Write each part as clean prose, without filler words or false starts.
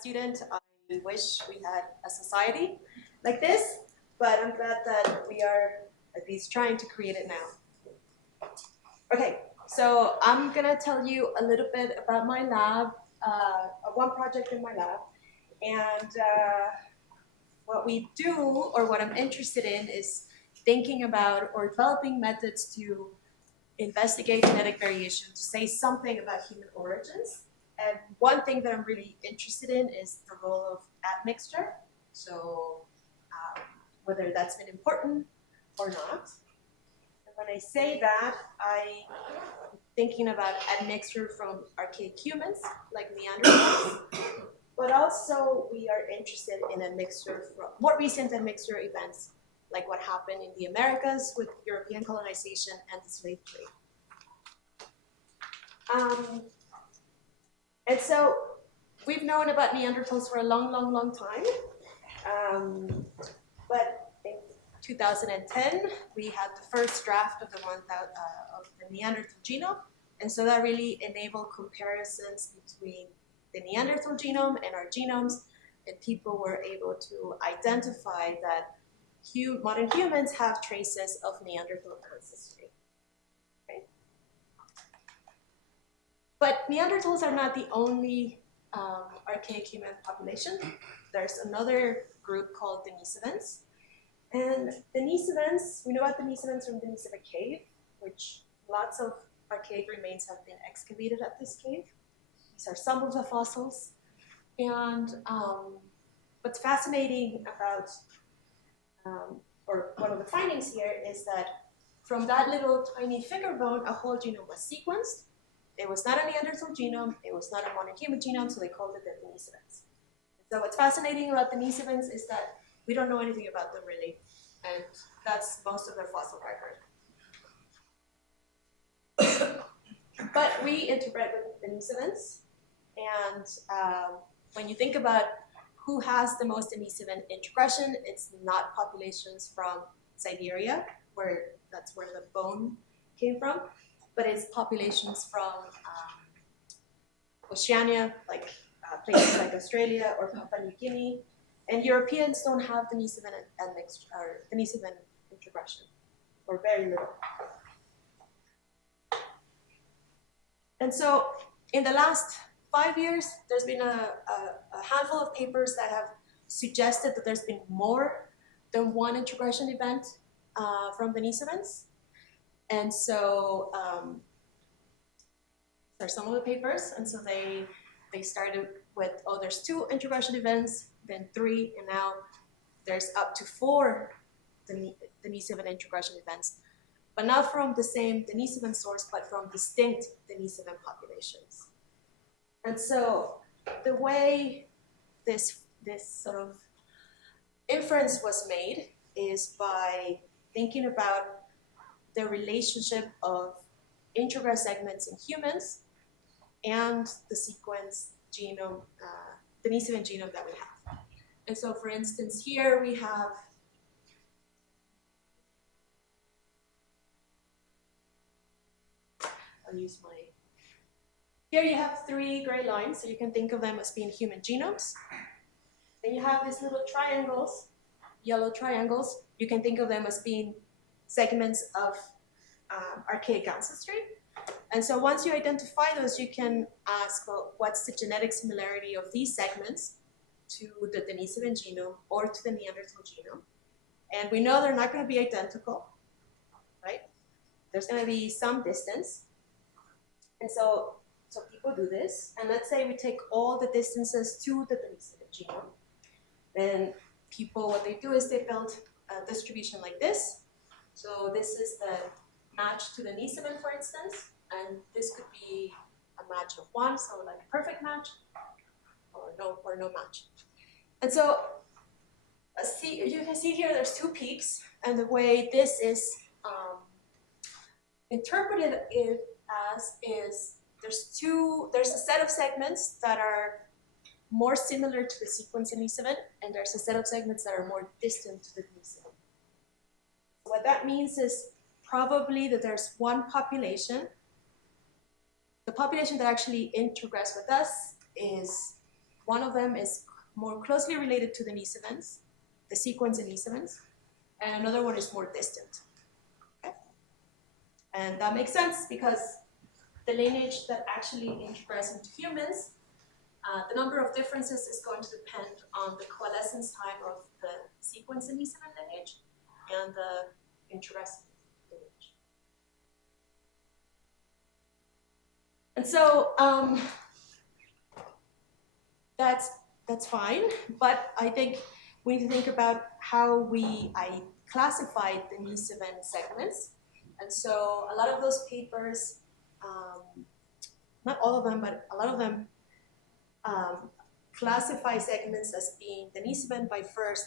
student, I wish we had a society like this, but I'm glad that we are at least trying to create it now. Okay, so I'm gonna tell you a little bit about my lab, one project in my lab, and what we do, or what I'm interested in, is thinking about or developing methods to investigate genetic variation to say something about human origins. And one thing that I'm really interested in is the role of admixture. So whether that's been important or not. And when I say that, I'm thinking about admixture from archaic humans, like Neanderthals, but also we are interested in admixture from more recent admixture events, like what happened in the Americas with European colonization and the slave trade. And so we've known about Neanderthals for a long, long, long time. But in 2010, we had the first draft of the Neanderthal genome. And so that really enabled comparisons between the Neanderthal genome and our genomes. And people were able to identify that modern humans have traces of Neanderthal ancestry. But Neanderthals are not the only archaic human population. There's another group called Denisovans. And Denisovans, we know about Denisovans from Denisova Cave, which lots of archaic remains have been excavated at this cave. These are some of the fossils. And what's fascinating about, or one of the findings here, is that from that little tiny finger bone, a whole genome was sequenced. It was not a Neanderthal genome, it was not a modern human genome, so they called it the Denisovans. So what's fascinating about Denisovans is that we don't know anything about them really, and that's most of their fossil record. But we interbred with Denisovans, and when you think about who has the most Denisovan introgression, it's not populations from Siberia, that's where the bone came from, but it's populations from Oceania, like places like Australia or Papua New Guinea. And Europeans don't have Denisovan introgression, or very little. And so in the last 5 years, there's been a handful of papers that have suggested that there's been more than one introgression event from Denisovans. And so there are some of the papers, and so they started with, there's 2 introgression events, then 3, and now there's up to 4 Denisovan introgression events, but not from the same Denisovan source, but from distinct Denisovan populations. And so the way this sort of inference was made is by thinking about the relationship of introgress segments in humans and the sequence genome, Denisovan genome that we have. And so, for instance, here we have here you have 3 gray lines, so you can think of them as being human genomes. Then you have these little triangles, yellow triangles. You can think of them as being segments of archaic ancestry. And so once you identify those, you can ask, well, what's the genetic similarity of these segments to the Denisovan genome or to the Neanderthal genome? And we know they're not going to be identical, right? There's going to be some distance. And so people do this. And let's say we take all the distances to the Denisovan genome. Then people, what they do is they build a distribution like this. So this is the match to the Denisovan, for instance. And this could be a match of 1, so like a perfect match, or no match. And so you can see here there's 2 peaks, and the way this is interpreted as is there's a set of segments that are more similar to the sequence Denisovan, and there's a set of segments that are more distant to the Denisovan. What that means is probably that there's one population. The population that actually introgress with us is one of them is more closely related to the niece events, the sequence in niece events, and another one is more distant. Okay? And that makes sense because the lineage that actually introgress into humans, the number of differences is going to depend on the coalescence time of the sequence in niece event lineage and the introgress lineage. And so that's fine, but I think we need to think about how I classified the niece event segments. And so a lot of those papers, not all of them, but a lot of them classify segments as being the niece event by first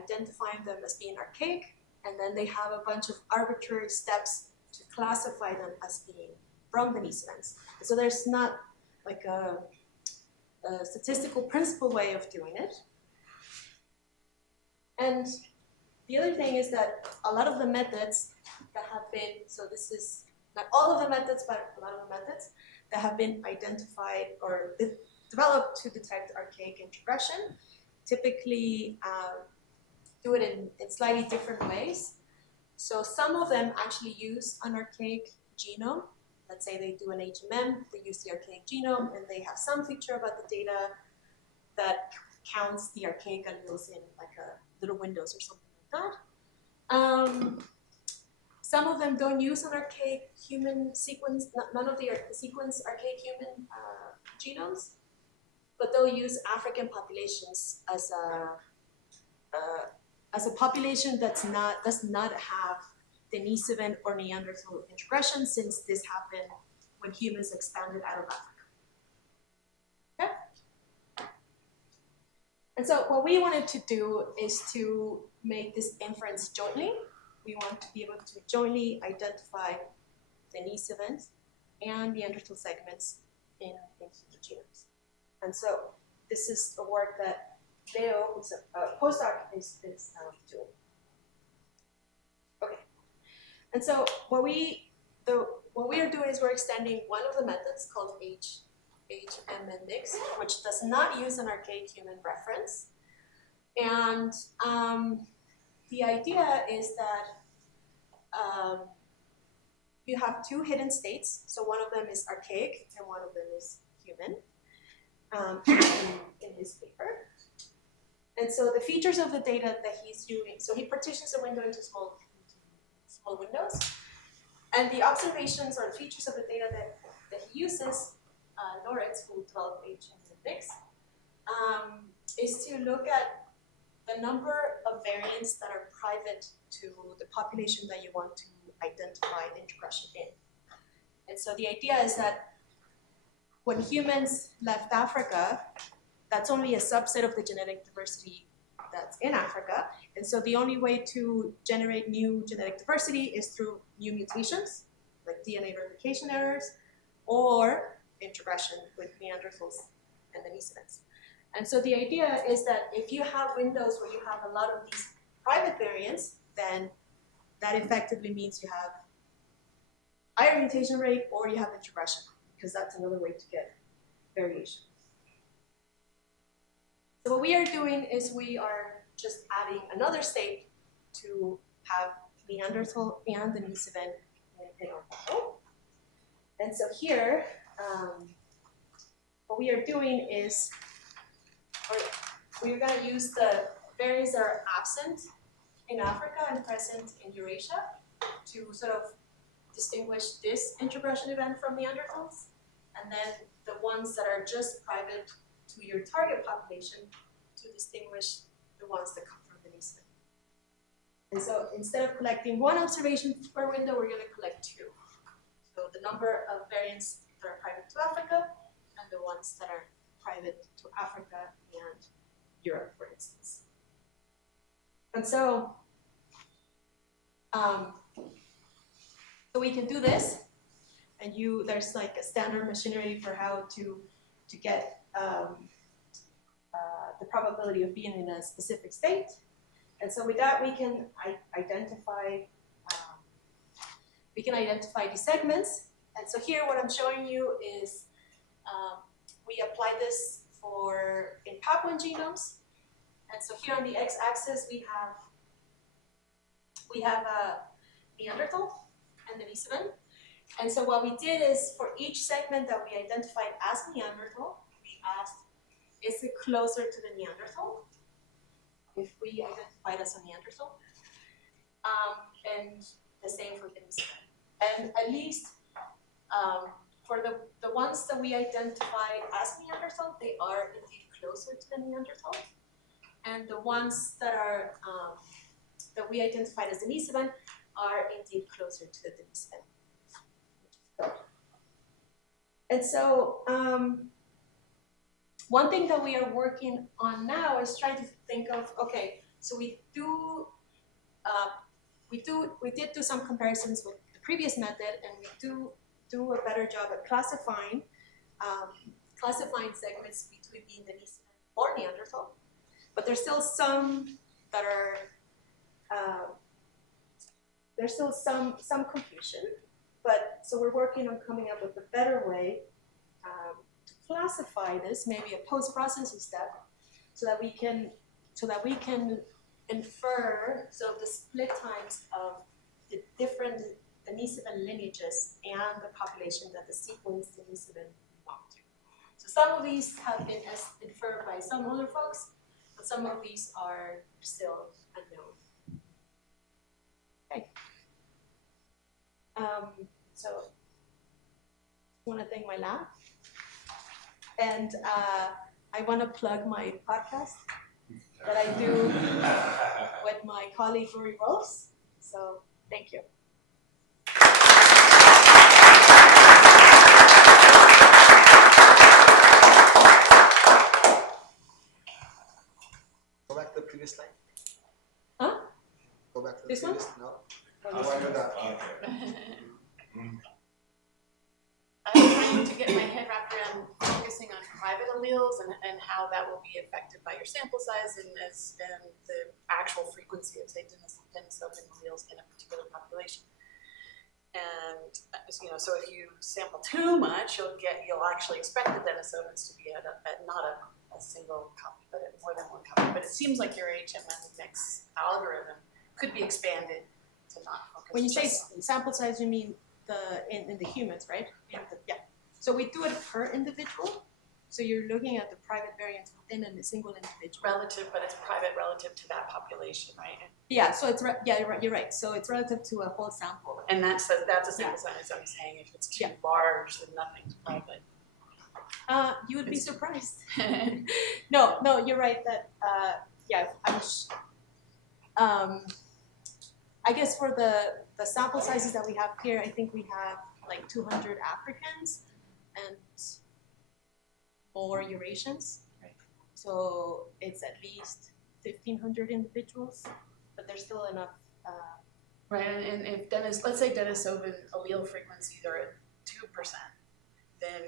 identifying them as being archaic, and then they have a bunch of arbitrary steps to classify them as being from the niece events. So there's not like a statistical principle way of doing it. And the other thing is that a lot of the methods that have been, so this is not all of the methods, but a lot of the methods that have been identified or developed to detect archaic introgression typically do it in slightly different ways. So some of them actually use an archaic genome. Let's say they do an HMM, they use the archaic genome, and they have some feature about the data that counts the archaic alleles in like a little windows or something like that. Some of them don't use an archaic human sequence, none of the sequence archaic human genomes, but they'll use African populations as a population that does not have Denisovan or Neanderthal introgression, since this happened when humans expanded out of Africa. Okay? And so what we wanted to do is to make this inference jointly. We want to be able to jointly identify Denisovans and Neanderthal segments in human genomes. And so this is a work that Leo, who's a postdoc, is doing. Okay. And so what we are doing is we're extending one of the methods called HMNMix, which does not use an archaic human reference. And the idea is that you have two hidden states. So one of them is archaic and one of them is human in his paper. And so the features of the data that he's doing, so he partitions a window into small windows. And the observations or features of the data that he uses, Loritz, who developed HMNMix, is to look at the number of variants that are private to the population that you want to identify introgression in. And so the idea is that when humans left Africa, that's only a subset of the genetic diversity that's in Africa. And so the only way to generate new genetic diversity is through new mutations, like DNA replication errors, or introgression with Neanderthals and Denisovans. And so the idea is that if you have windows where you have a lot of these private variants, then that effectively means you have higher mutation rate or you have introgression, because that's another way to get variation. So what we are doing is we are just adding another state to have Neanderthal and Denisovan in our model. And so here, what we are doing is we're going to use the variants that are absent in Africa and present in Eurasia to sort of distinguish this introgression event from Neanderthals, and then the ones that are just private to your target population to distinguish the ones that come from Denisovan. And so instead of collecting one observation per window, we're going to collect two. So the number of variants that are private to Africa and the ones that are private to Africa and Europe, for instance. And so, so we can do this, and there's like a standard machinery for how to get the probability of being in a specific state. And so with that, we can identify these segments. And so here, what I'm showing you is we apply this in Papuan genomes. And so here on the x-axis we have Neanderthal and Denisovan. And so what we did is for each segment that we identified as Neanderthal, we asked, is it closer to the Neanderthal? If we identified as a Neanderthal. And the same for Denisovan. And at least for the ones that we identified as Neanderthal, they are indeed closer to the Neanderthal. And the ones that are that we identified as Denisovan are indeed closer to the Denisovan. And so one thing that we are working on now is trying to think of, okay, so we did do some comparisons with the previous method, and we do a better job at classifying segments between being Denisovan or Neanderthal. But there's still some that are there's still some confusion. But so we're working on coming up with a better way to classify this, maybe a post-processing step, so that we can infer the split times of the different Denisovan lineages and the population that the sequence Denisovan belong to. So some of these have been inferred by some older folks, but some of these are still unknown. Okay. So I want to thank my lab, and I want to plug my podcast that I do with my colleague Rory Rose. So thank you. Go back to the previous slide. Huh? Go back to the This previous one? No. I want to do that. I'm trying to get my head wrapped around focusing on private alleles and how that will be affected by your sample size and the actual frequency of, say, Denisovan alleles in a particular population. And so if you sample too much, you'll actually expect the Denisovans to be at not a single copy, but at more than one copy. But it seems like your HMM mix algorithm could be expanded to not focus. When you say sample size, you mean in the humans, right? Yeah. So we do it per individual. So you're looking at the private variance within a single individual. Relative, but it's private relative to that population, right? Yeah. So it's you're right. So it's relative to a whole sample. And that's a sample size I'm saying. If it's too large, then nothing's private. You would be surprised. No, you're right. That I guess for the sample sizes that we have here, I think we have like 200 Africans and more Eurasians. Right. So it's at least 1,500 individuals, but there's still enough. Right, and if let's say Denisovan allele frequencies are at 2%, then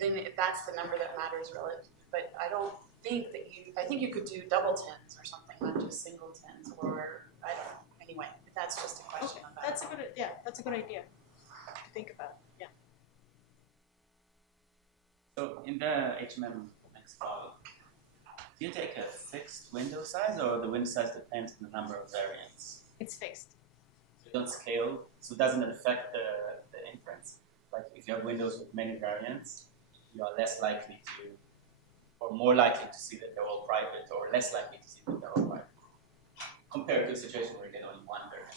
then that's the number that matters relative. But I don't think that I think you could do double tens or something, not just single tens, or I don't know. Anyway, that's just a question on that. That's a good idea to think about. Yeah. So in the HMM mix file, do you take a fixed window size, or the window size depends on the number of variants? It's fixed. So you don't scale, so doesn't it affect the inference? Like if you have windows with many variants, you are less likely to, or more likely to see that they're all private, or less likely to see that they're all private, compared to a situation where you get only one variant.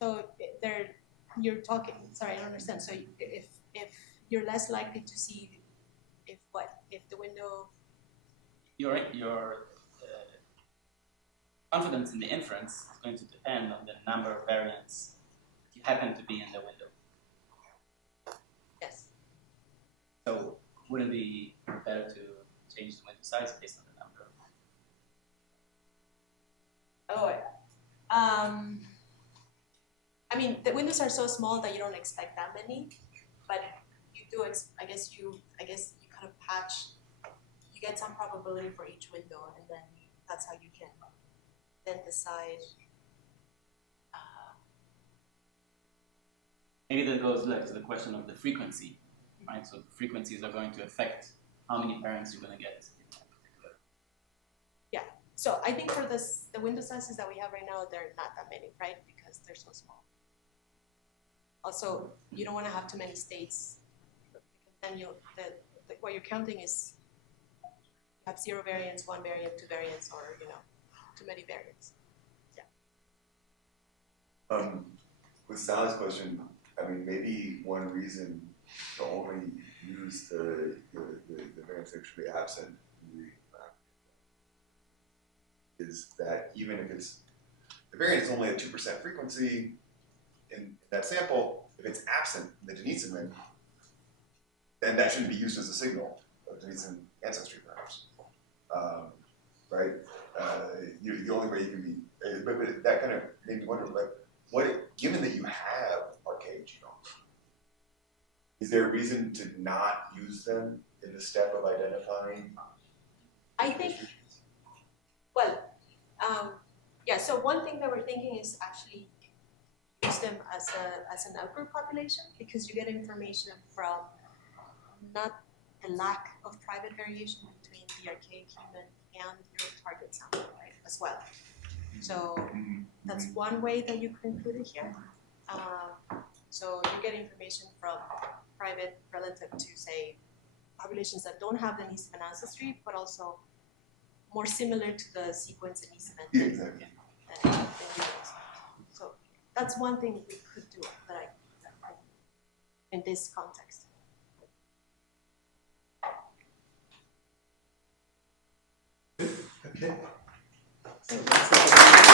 So you're talking. Sorry, I don't understand. So if you're less likely to see if the window. Your confidence in the inference is going to depend on the number of variants that you happen to be in the window. Yes. So wouldn't it be better to change the window size based on the number of? I mean, the windows are so small that you don't expect that many, but you do. I guess you kind of patch. You get some probability for each window, and then that's how you can then decide. Maybe that goes like to the question of the frequency. right? So frequencies are going to affect how many parents you're going to get. So I think for this, the window sizes that we have right now, they're not that many, right? Because they're so small. Also, you don't want to have too many states, because then what you're counting is you have 0 variance, 1 variant, 2 variants, or too many variants. Yeah. With Sally's question, I mean, maybe one reason to only use the variance that should be absent is that even if the variant is only a 2% frequency in that sample, if it's absent in the Denisovan, then that shouldn't be used as a signal of Denisovan ancestry, perhaps. Right? The only way you can be, but that kind of made me wonder, given that you have archaic genomes, is there a reason to not use them in the step of identifying? I think, well, yeah, so one thing that we're thinking is actually use them as an outgroup population, because you get information from not the lack of private variation between the archaic human and your target sample, right, as well. So that's one way that you can include it here. So you get information from private relative to, say, populations that don't have the Denisovan ancestry, but also more similar to the sequence in Denisovan Yeah, exactly. than humans. So that's one thing we could do that in this context. Okay. Thank you.